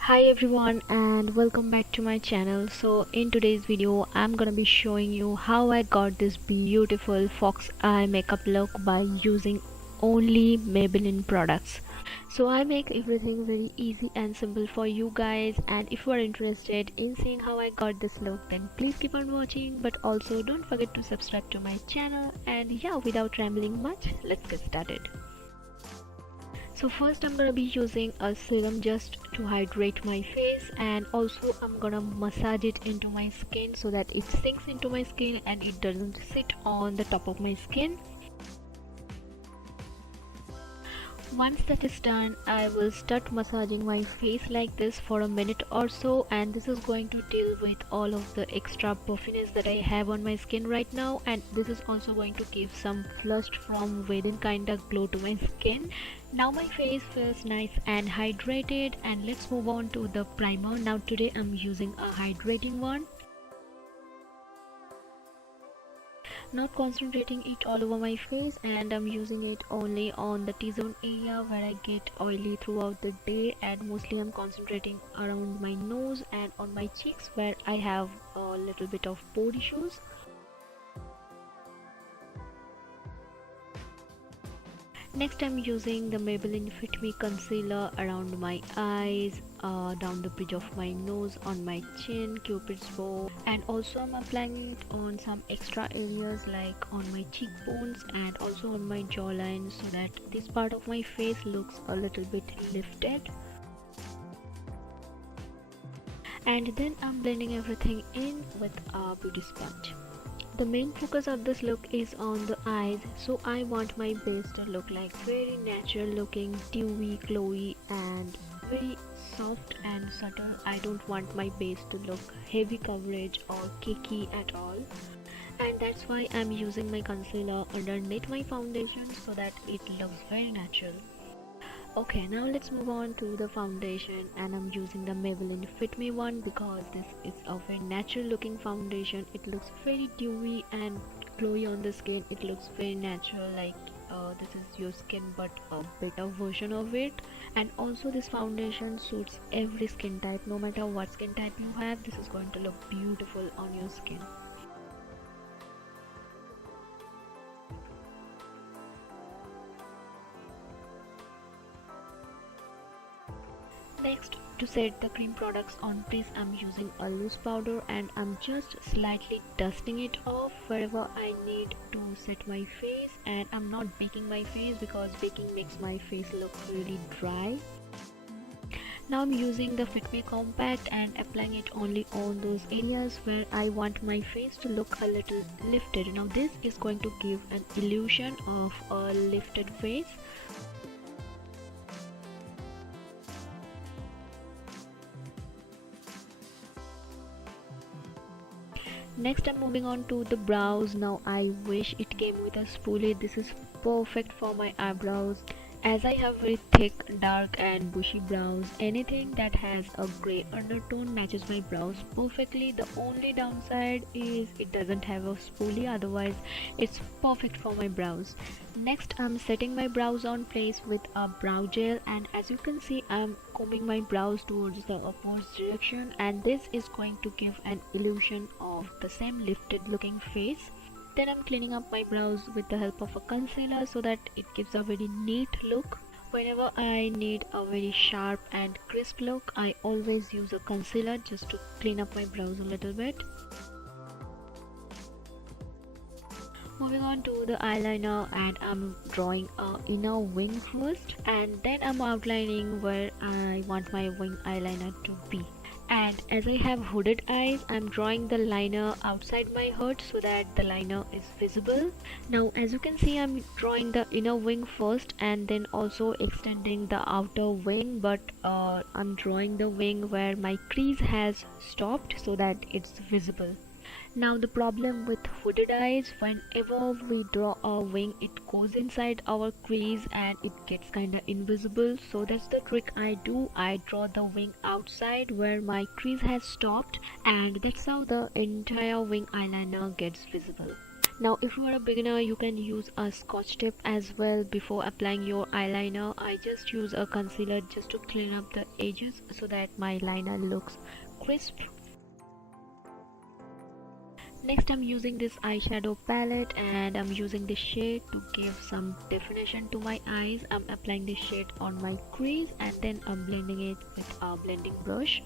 Hi everyone and welcome back to my channel. So in today's video I'm gonna be showing you how I got this beautiful fox eye makeup look by using only Maybelline products. So I make everything very easy and simple for you guys, and if you are interested in seeing how I got this look, then please keep on watching, but also don't forget to subscribe to my channel. And yeah, without rambling much, let's get started. So first I'm gonna be using a serum just to hydrate my face, and also I'm gonna massage it into my skin so that it sinks into my skin and it doesn't sit on the top of my skin. Once that is done, I will start massaging my face like this for a minute or so, and this is going to deal with all of the extra puffiness that I have on my skin right now, and this is also going to give some flushed from within kind of glow to my skin. Now my face feels nice and hydrated, and let's move on to the primer. Now today I'm using a hydrating one. Not concentrating it all over my face, and I'm using it only on the T-zone area where I get oily throughout the day, and mostly I'm concentrating around my nose and on my cheeks where I have a little bit of pore issues. Next I'm using the Maybelline Fit Me concealer around my eyes, down the bridge of my nose, on my chin, cupid's bow, and also I'm applying it on some extra areas like on my cheekbones and also on my jawline, so that this part of my face looks a little bit lifted. And then I'm blending everything in with a beauty sponge. The main focus of this look is on the eyes, so I want my base to look like very natural looking, dewy, glowy, and very soft and subtle. I don't want my base to look heavy coverage or cakey at all, and that's why I'm using my concealer underneath my foundation so that it looks very natural. Okay, now let's move on to the foundation, and I'm using the Maybelline Fit Me one because this is a very natural looking foundation. It looks very dewy and glowy on the skin. It looks very natural, like this is your skin but a better version of it. And also this foundation suits every skin type. No matter what skin type you have, this is going to look beautiful on your skin. Next, to set the cream products on face, I'm using a loose powder and I'm just slightly dusting it off wherever I need to set my face, and I'm not baking my face because baking makes my face look really dry. Now I'm using the Fit Me Compact and applying it only on those areas where I want my face to look a little lifted. Now this is going to give an illusion of a lifted face. Next I'm moving on to the brows. Now I wish it came with a spoolie. This is perfect for my eyebrows, as I have very thick, dark and bushy brows. Anything that has a grey undertone matches my brows perfectly. The only downside is it doesn't have a spoolie, otherwise it's perfect for my brows. Next I'm setting my brows on place with a brow gel, and as you can see I'm combing my brows towards the upwards direction, and this is going to give an illusion of the same lifted looking face. Then I'm cleaning up my brows with the help of a concealer so that it gives a very neat look. Whenever I need a very sharp and crisp look, I always use a concealer just to clean up my brows a little bit. Moving on to the eyeliner, and I'm drawing a inner wing first, and then I'm outlining where I want my wing eyeliner to be. And as I have hooded eyes, I'm drawing the liner outside my hood so that the liner is visible. Now as you can see, I'm drawing the inner wing first and then also extending the outer wing, but I'm drawing the wing where my crease has stopped so that it's visible. Now the problem with hooded eyes, whenever we draw a wing, it goes inside our crease and it gets kinda invisible. So that's the trick I do. I draw the wing outside where my crease has stopped, and that's how the entire wing eyeliner gets visible. Now if you are a beginner, you can use a scotch tape as well before applying your eyeliner. I just use a concealer just to clean up the edges so that my liner looks crisp. Next I'm using this eyeshadow palette and I'm using this shade to give some definition to my eyes. I'm applying this shade on my crease and then I'm blending it with a blending brush.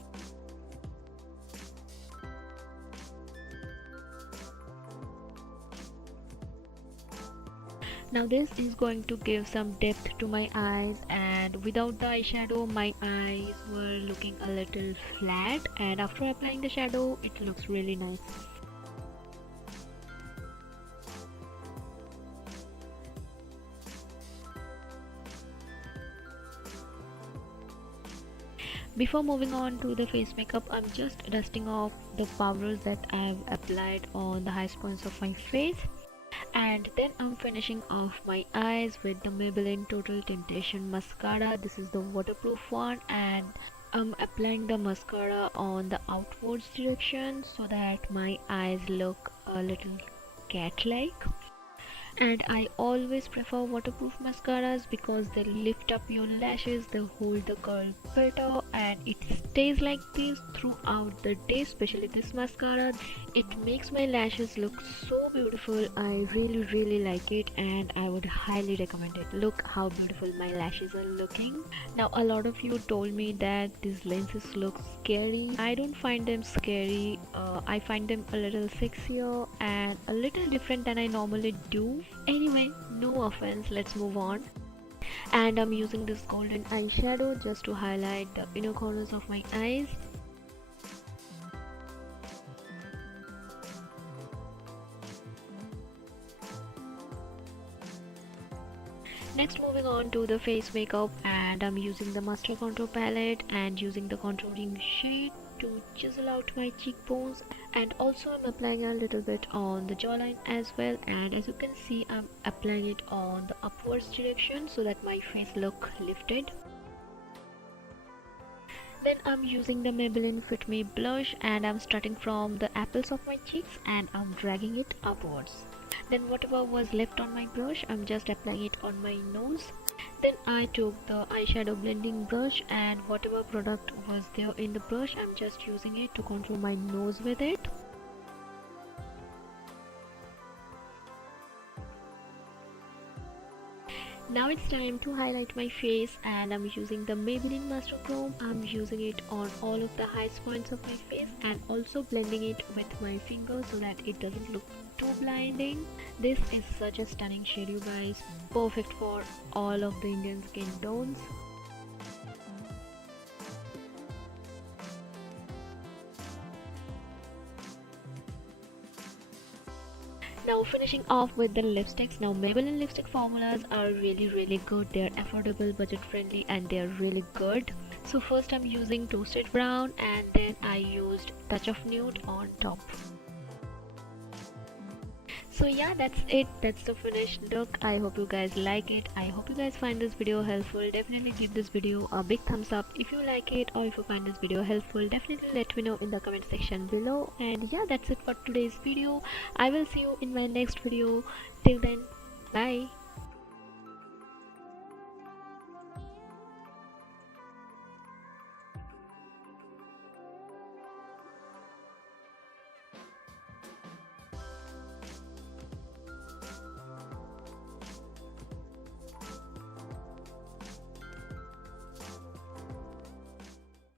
Now this is going to give some depth to my eyes, and without the eyeshadow my eyes were looking a little flat, and after applying the shadow it looks really nice. Before moving on to the face makeup, I'm just dusting off the powders that I've applied on the highest points of my face. And then I'm finishing off my eyes with the Maybelline Total Temptation Mascara. This is the waterproof one, and I'm applying the mascara on the outwards direction so that my eyes look a little cat-like. And I always prefer waterproof mascaras because they lift up your lashes, they hold the curl better, and it stays like this throughout the day. Especially this mascara, it makes my lashes look so beautiful. I really like it and I would highly recommend it. Look how beautiful my lashes are looking. Now a lot of you told me that these lenses look scary. I don't find them scary. I find them a little sexier and a little different than I normally do. Anyway, no offense, let's move on. And I'm using this golden eyeshadow just to highlight the inner corners of my eyes. Next, moving on to the face makeup, and I'm using the Master Contour palette and using the contouring shade to chisel out my cheekbones, and also I'm applying a little bit on the jawline as well, and as you can see I'm applying it on the upwards direction so that my face look lifted. Then I'm using the Maybelline Fit Me blush and I'm starting from the apples of my cheeks and I'm dragging it upwards. Then whatever was left on my brush, I'm just applying it on my nose. Then I took the eyeshadow blending brush and whatever product was there in the brush, I'm just using it to contour my nose with it. Now it's time to highlight my face, and I'm using the Maybelline Master Chrome. I'm using it on all of the highest points of my face and also blending it with my finger so that it doesn't look too blinding. This is such a stunning shade, you guys, perfect for all of the Indian skin tones. Now finishing off with the lipsticks. Now Maybelline lipstick formulas are really good. They are affordable, budget friendly, and they are really good. So first I'm using Toasted Brown and then I used Touch of Nude on top. So yeah, that's it. That's the finished look. I hope you guys like it. I hope you guys find this video helpful. Definitely give this video a big thumbs up if you like it, or if you find this video helpful, definitely let me know in the comment section below. And yeah, that's it for today's video. I will see you in my next video. Till then, bye.